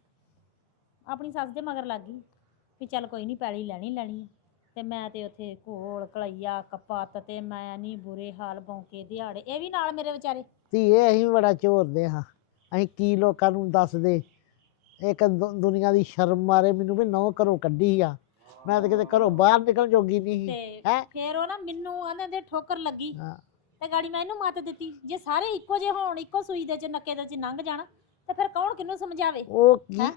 ਆਪਣੀ ਸੱਸ ਦੇ ਮਗਰ ਲੱਗ ਗਈ ਵੀ ਚੱਲ ਕੋਈ ਨਹੀਂ, ਪੈਲੀ ਲੈਣੀ ਆ। ਤੇ ਮੈਂ ਤੇ ਉੱਥੇ ਘੋਲ ਕਲਈਆ ਕਪੱਤ ਤੇ ਮੈਂ ਨਹੀਂ ਬੁਰੇ ਹਾਲ ਬੌਂਕੇ ਦਿਹਾੜੇ। ਇਹ ਵੀ ਨਾਲ ਮੇਰੇ ਵਿਚਾਰੇ।
ਧੀਏ ਅਸੀਂ ਵੀ ਬੜਾ ਝੋਰਦੇ ਹਾਂ। ਅਸੀਂ ਕੀ ਲੋਕਾਂ ਨੂੰ ਦੱਸਦੇ। ਇੱਕ ਦੁਨੀਆ ਦੀ ਸ਼ਰਮ ਮਾਰੇ ਮੈਨੂੰ ਵੀ ਨਹੁੰ ਘਰੋਂ ਕੱਢੀ ਆ। ਮੈਂ ਤਾਂ ਕਿਤੇ ਘਰੋਂ ਬਾਹਰ ਨਿਕਲਣ ਜੋਗੀ ਨਹੀਂ ਸੀ।
ਤੇ
ਹੈਂ?
ਫੇਰ ਉਹ ਨਾ ਮੈਨੂੰ ਆਂਦੇ ਦੇ ਠੋਕਰ ਲੱਗੀ
ਹਾਂ।
ਤੇ ਗਾੜੀ ਮੈਂ ਇਹਨੂੰ ਮੱਤ ਦਿੱਤੀ। ਜੇ ਸਾਰੇ ਇੱਕੋ ਜਿਹੇ ਹੋਣ, ਇੱਕੋ ਸੂਈ ਦੇ ਚ ਨੱਕੇ ਦੇ ਚ ਲੰਘ ਜਾਣ, ਤੇ ਫਿਰ ਕੌਣ ਕਿਹਨੂੰ ਸਮਝਾਵੇ।
ਉਹ ਕੀ
ਹੈਂ?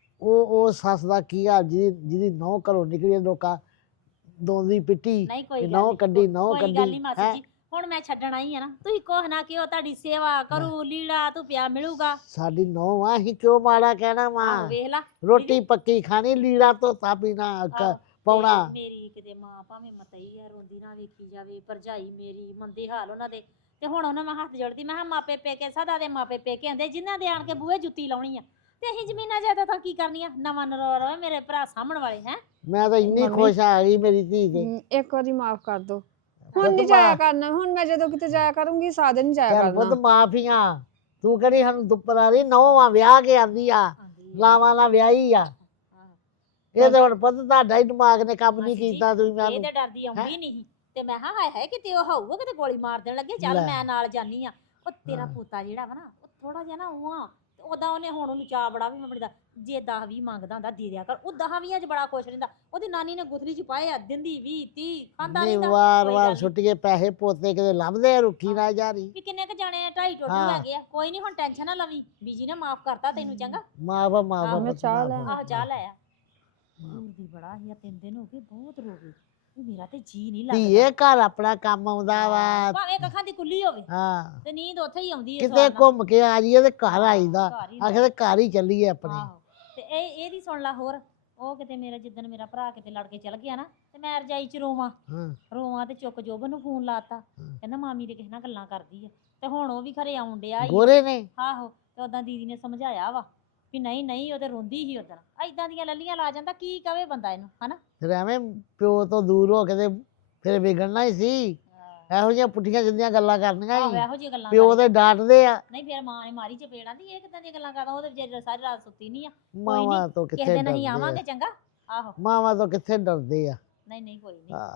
ਉਹ ਸੱਸ ਦਾ ਕੀ ਹਾਲ ਜਿਹਦੀ ਨਹੁੰ ਘਰੋਂ ਨਿਕਲੀ, ਲੋਕਾਂ ਦੋਂਦੀ ਪਿੱਟੀ
ਨਹੀਂ ਕੋਈ ਗੱਲ
ਨਹੁੰ
ਨਹੀਂ,
ਕੱਢੀ ਨਹੁੰ
ਕੋਈ ਗੱਲ
ਕੱਢੀ।
ਨਹੀਂ ਮਾਸੀ ਜੀ। ਹੁਣ ਮੈਂ ਛੱਡਣ ਆਈ ਆ ਨਾ, ਤੁਸੀਂ ਕੋਹ ਨਾ ਕਿ ਉਹ ਤੁਹਾਡੀ ਸੇਵਾ ਕਰੂ, ਲੀੜਾ ਧੁੱਪਿਆ ਮਿਲੂਗਾ।
ਸਾਡੀ ਨਹੁੰ ਆ, ਅਸੀਂ ਕਿਉਂ ਮਾੜਾ ਕਹਿਣਾ
ਆਹੋ
ਵਾ।
ਵੇਖ ਲਾ
ਰੋਟੀ ਪੱਕੀ ਖਾਣੀ, ਲੀੜਾ ਧੋਤਾ ਪੀਣਾ,
ਆਹੋ,
ਪਾਉਣਾ।
ਤੇ ਮੇਰੀ ਕਿਤੇ ਮਾਂ ਭਾਵੇਂ ਮਤਈ ਆ, ਰੋਂਦੀ ਨਾ ਵੇਖੀ ਜਾਵੇ। ਭਰਜਾਈ ਮੇਰੀ ਮੰਦੇ ਹਾਲ ਉਹਨਾਂ ਦੇ। ਤੇ ਹੁਣ ਉਹਨਾਂ ਮੈਂ ਹੱਥ ਜੋੜਦੀ, ਮੈਂ ਕਿਹਾ ਮਾਪੇ ਪੇਕੇ ਸਦਾ ਦੇ ਮਾਪੇ ਪੇਕੇ ਆਂਦੇ, ਜਿਨ੍ਹਾਂ ਦੇ ਆਣ ਕੇ ਬੂਹੇ ਜੁੱਤੀ ਲਾਉਣੀ ਆ। ਤੇ ਅਸੀਂ ਜ਼ਮੀਨਾਂ ਜਾਇਦਾਦਾਂ ਕੀ ਕਰਨੀਆਂ। ਨਵਾਂ ਨਰੋਆ ਰਵੇ ਮੇਰੇ ਭਰਾ ਸਾਂਭਣ ਵਾਲੇ। ਹੈ
ਮੈਂ ਤਾਂ ਇੰਨੀ
ਮੰਮੀ,
ਖੁਸ਼ ਆ ਗਈ ਮੇਰੀ ਧੀ ਤੇ।
ਇੱਕ ਵਾਰੀ ਮਾਫ ਕਰ ਦਿਓ। ਹੁਣ ਨਹੀਂ ਜਾਇਆ ਕਰਨਾ। ਹੁਣ ਮੈਂ ਜਦੋਂ ਕਿਤੇ ਜਾਇਆ ਕਰੂੰਗੀ, ਸਾਧਨ ਨਹੀਂ ਜਾਇਆ
ਚੱਲ ਪੁੱਤ
ਕਰਨਾ।
ਮਾਫੀਆਂ। ਤੂੰ ਕਿਹੜੀ ਸਾਨੂੰ ਦੁੱਪਰ ਆ ਰਹੀ, ਨਹੁੰ ਵਿਆਹ ਕੇ ਆਂਦੀ ਆ, ਲਾਵਾਂ ਨਾਲ ਵਿਆਹੀ ਆ। ਇਹ ਤਾਂ ਹੁਣ ਪੁੱਤ ਤੁਹਾਡਾ ਹੀ ਦਿਮਾਗ ਨੇ ਕੰਮ ਨਹੀਂ
ਮਾਸੀ ਜੀ,
ਕੀਤਾ। ਤੁਸੀਂ
ਇਹ
ਮੈਨੂੰ
ਤੇ ਡਰਦੀ ਆਉਂਦੀ ਨਹੀਂ। ਤੇ ਮੈਂ ਕਿਹਾ ਹਾਏ ਹਾਏ ਕਿਤੇ ਉਹ ਹੋਊਗਾ, ਕਿਤੇ ਗੋਲੀ ਮਾਰ ਦੇਣ ਲੱਗੇ। ਚੱਲ
ਲੈ।
ਮੈਂ ਨਾਲ ਜਾਨੀ ਆ। ਉਹ ਤੇਰਾ
ਹਾਂ।
ਪੋਤਾ ਜਿਹੜਾ ਵਾ ਨਾ, ਉਹ ਥੋੜਾ ਜਿਹਾ ਨਾ ਉਹ ਆ। ਉਦਾਂ ਉਹਨੇ ਹੁਣ ਉਹਨੂੰ ਚਾਅ ਬੜਾ ਵੀ ਮੈਂ ਬੜੀ ਦਾ, ਜੇ 10-20 ਮੰਗਦਾ ਹੁੰਦਾ ਦੇ ਦਿਆ ਕਰ। ਉਹ 10-20 ਚ ਬੜਾ ਖੁਸ਼ ਰਹਿੰਦਾ। ਉਹਦੀ ਨਾਨੀ ਨੇ ਗੁਥਲੀ ਚ ਪਾਏ ਆ, ਦਿੰਦੀ 20-30 ਖਾਂਦਾ
ਨਹੀਂ
ਰਹਿੰਦਾ।
ਵਾਰ
ਕੋਈ
ਵਾਰ
ਗੱਲ ਨੀ।
ਸੁੱਟ ਕੇ ਪੈਸੇ ਪੋਤੇ ਕਿਤੇ ਲੱਭਦੇ ਆ, ਰੁੱਖੀ ਨਾ ਜਾਰੀ।
ਵੀ ਕਿੰਨੇ ਕ ਜਾਣੇ ਆ, 2.5 ਟੋਟੂ
ਹਾਂ।
ਹੈਗੇ ਆ। ਕੋਈ ਨਹੀਂ, ਹੁਣ ਟੈਨਸ਼ਨ ਨਾ ਲਵੀ। ਬੀਜੀ ਨੇ ਮਾਫ ਕਰਤਾ ਤੈਨੂੰ। ਚੰਗਾ
ਮਾਫ ਮਾਫ
ਮੈਂ ਚਾਹ ਲੈ
ਆਹੋ ਚਾਹ ਲੈ ਆ। ਰੋਂਦੀ ਬੜਾ ਸੀ 3 ਦਿਨ ਹੋ ਗਏ ਬਹੁਤ ਰੋ ਗਈ ਵੀ ਮੇਰਾ ਤੇ ਜੀ ਨਹੀਂ ਲੱਗਦਾ
ਧੀਏ ਘਰ ਆਪਣਾ ਕੰਮ ਆਉਂਦਾ ਵਾ
ਭਾਵੇਂ ਇੱਕ ਅੱਖਾਂ ਦੀ ਕੁੱਲੀ ਹੋਵੇ
ਹਾਂ
ਤੇ ਨੀਂਦ ਉੱਥੇ ਹੀ ਆਉਂਦੀ ਹੈ
ਕਿਤੇ
ਸਵਾਦ ਨਾਲ।
ਘੁੰਮ ਕੇ ਆ ਜਾਈਏ ਤੇ ਘਰ ਆਈਦਾ
ਘਰ ਹੀ
ਆਖਦੇ ਘਰ ਹੀ ਚੱਲੀਏ ਆਪਣੇ
ਆਹੋ ਤੇ ਇਹਦੀ ਸੁਣ ਲਾ ਹੋਰ ਉਹ ਕਿਤੇ ਮੇਰਾ ਜਿੱਦਣ ਮੇਰਾ ਭਰਾ ਕਿਤੇ ਲੜ ਕੇ ਚਲ ਗਿਆ ਨਾ ਤੇ ਮੈਂ ਰਜਾਈ ਚ
ਹਾਂ
ਰੋਵਾਂ ਤੇ ਚੁੱਕ ਜੋਬਨ ਨੂੰ ਫੋਨ ਲਾਤਾ ਕਹਿੰਦਾ ਮਾਮੀ ਦੇ ਕਿਸੇ ਨਾਲ ਗੱਲਾਂ ਕਰਦੀ ਆ ਤੇ ਹੁਣ ਉਹ ਵੀ ਘਰੇ ਆਉਣ ਡਿਆ ਈ।
ਗੋਰੇ ਨੇ
ਆਹੋ ਤੇ ਉਦਾਂ ਦੀਦੀ ਨੇ ਸਮਝਾਇਆ ਵਾ ਵੀ ਨਹੀਂ ਨਹੀਂ ਉਹ ਤੇ ਰੋਂਦੀ ਸੀ ਉਦੋਂ ਐਦਾਂ ਦੀਆਂ ਲੱਲੀਆਂ ਲਾ ਜਾਂਦਾ ਕੀ ਕਵੇ ਬੰਦਾ ਇਹਨੂੰ ਹਨਾ
ਫਿਰ ਐਵੇਂ ਪਿਓ ਤੋਂ ਦੂਰ ਹੋ ਕੇ ਤੇ ਫਿਰ ਵਿਗੜਨਾ ਹੀ ਸੀ ਇਹੋ ਜਿਹੀਆਂ ਪੁੱਠੀਆਂ ਜਿੰਦੀਆਂ ਗੱਲਾਂ ਕਰਨੀਆਂ
ਆਹੋ
ਹੀ
ਇਹੋ ਜਿਹੀਆਂ ਗੱਲਾਂ
ਪਿਓ
ਕਰੇ।
ਦੇ ਡਾਂਟਦੇ ਆ
ਨਹੀਂ ਫਿਰ ਮਾਂ ਨੇ ਮਾਰੀ ਚਪੇੜਾਂ ਦੀ ਇਹ ਕਿਦਾਂ ਦੀਆਂ ਗੱਲਾਂ ਕਰਦਾ ਉਹ ਤੇ ਵਿਚਾਰੀ ਸਾਰੀ ਰਾਤ ਸੁੱਤੀ ਨਹੀਂ ਆ
ਮਾਵਾਂ ਤੋਂ
ਕਿਸੇ
ਕਿੱਥੇ
ਦਿਨ ਅਸੀਂ
ਡਰਦੇ
ਆਵਾਂਗੇ
ਆ
ਚੰਗਾ ਆਹੋ
ਮਾਵਾਂ ਤੋਂ ਕਿੱਥੇ ਡਰਦੇ ਆ
ਨਹੀਂ ਨਹੀਂ ਕੋਈ ਨਹੀਂ
ਹਾਂ